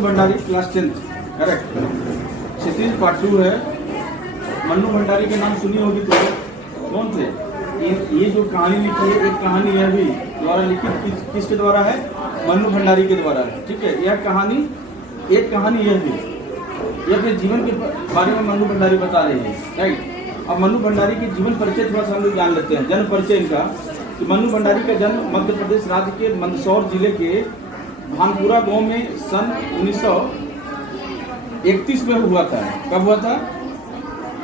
Bhandari class 10 correct. Kshitij part 2 है। मन्नू भंडारी के नाम सुनी होगी तो कौन थे? ये जो कहानी लिखी है, एक कहानी यह भी द्वारा लिखित किसके द्वारा है? मन्नू भंडारी के द्वारा है। ठीक है, यह कहानी एक कहानी यह भी ये अपने जीवन के बारे में मन्नू भंडारी बता रहे हैं, राइट। अब मन्नू भंडारी के जीवन परिचय थोड़ा सा हम लोग जान लेते हैं। जन्म परिचय इनका कि मन्नू भंडारी का जन्म मध्य प्रदेश राज्य के मंदसौर जिले के भानपुरा गांव में सन 1931 में हुआ था। कब हुआ था?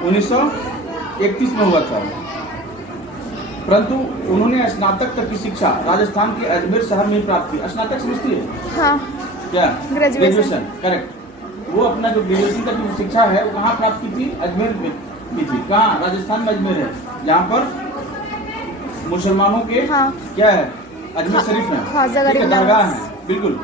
1931 में हुआ था। परंतु उन्होंने स्नातक तक की शिक्षा राजस्थान के अजमेर शहर में प्राप्त की। स्नातक समझती है? हाँ। क्या? ग्रेजुएशन। करेक्ट। वो अपना जो ग्रेजुएशन तक की शिक्षा है वो कहाँ प्राप्त की थी? अजमेर में की थी। कहाँ? राजस्थान में अजमेर है, जहाँ पर मुसलमानों के हाँ। क्या है? अजमेर शरीफ है, हाँ, दरगाह है, बिल्कुल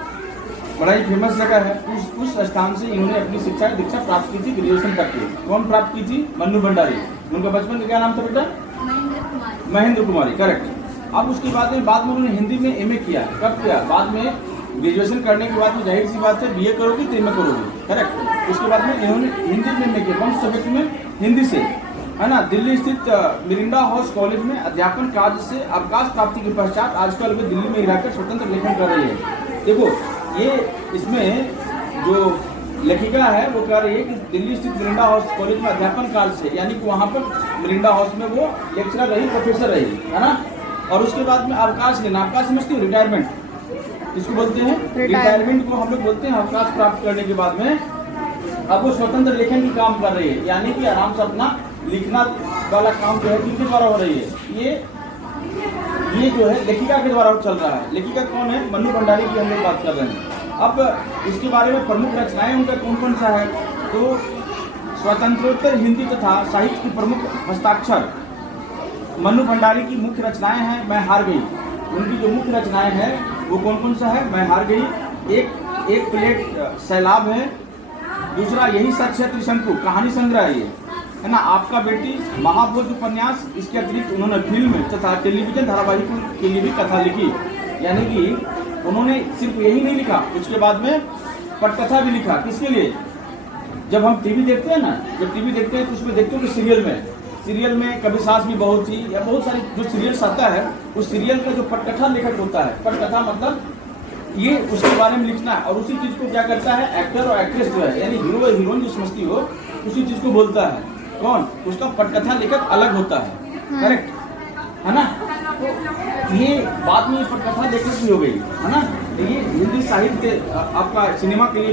बड़ा ही फेमस जगह है। उस स्थान से इन्होंने अपनी शिक्षा दीक्षा प्राप्त की थी, ग्रेजुएशन तक की। कौन प्राप्त की थी? मन्नू भंडारी। उनका बचपन का क्या नाम था बेटा? महेंद्र कुमारी। करेक्ट। अब उसके बाद में उन्होंने हिंदी में एमए किया। कब किया? बाद में ग्रेजुएशन करने के बाद में जाहिर सी बात है बीए करोगी तो एमए करोगी, करेक्ट। उसके बाद में इन्होंने हिंदी में एमए किया। कौन सब्जेक्ट में? हिंदी से, है ना। दिल्ली स्थित मिरिंडा हाउस कॉलेज में अध्यापन कार्य से अवकाश प्राप्ति के पश्चात आजकल वे दिल्ली में रहकर स्वतंत्र लेखन कर रही है। देखो ये इसमें जो लेखिका है वो कह रही है कि दिल्ली स्थित मिरिंडा हाउस कॉलेज में अध्यापन काल से, यानी कि वहाँ पर मिरिंडा हाउस में वो लेक्चरर रही, प्रोफेसर रही, है ना। और उसके बाद में अवकाश लेना, अवकाश समझती हो? रिटायरमेंट इसको बोलते हैं। रिटायरमेंट को हम लोग बोलते हैं अवकाश प्राप्त करने के बाद में अब वो स्वतंत्र लेखन की काम कर रही है, यानी कि आराम से अपना लिखना वाला काम जो है किसके द्वारा हो रही है? ये जो है लेखिका के द्वारा चल रहा है। लेखिका कौन है? मन्नू भंडारी की हम लोग बात कर रहे हैं। अब इसके बारे में प्रमुख रचनाएं उनका कौन कौन सा है? तो स्वतंत्रोत्तर हिंदी तथा साहित्य की प्रमुख हस्ताक्षर मन्नू भंडारी की मुख्य रचनाएं हैं। मैं हार गई। उनकी जो मुख्य रचनाएं हैं वो कौन कौन सा है? मैं हार गई, एक प्लेट सैलाब है, दूसरा यही सच है त्रिशंकु कहानी संग्रह है ना, आपका बेटी, महाभोज उपन्यास। इसके अतिरिक्त उन्होंने फिल्म तथा टेलीविजन धारावाहिकों के लिए भी कथा लिखी। यानी कि उन्होंने सिर्फ यही नहीं लिखा, उसके बाद में पटकथा भी लिखा। किसके लिए? जब हम टीवी देखते हैं ना, जब टीवी देखते हैं तो उसमें देखते हो कि सीरियल में कभी सास भी बहू थी, या बहुत सारी जो सीरियल्स आता है उस सीरियल का जो पटकथा लेखक होता है, पटकथा मतलब ये उसके बारे में लिखना है। और उसी चीज को क्या करता है एक्टर और एक्ट्रेस जो है, यानी हीरो और हीरोइन जो समझती हो उसी चीज को बोलता है। कौन? उसका पटकथा लेखक अलग होता है, करेक्ट है ना। तो ये बाद में पटकथा लेखक भी हो गई, है ना। तो ये हिंदी साहित्य आपका सिनेमा के लिए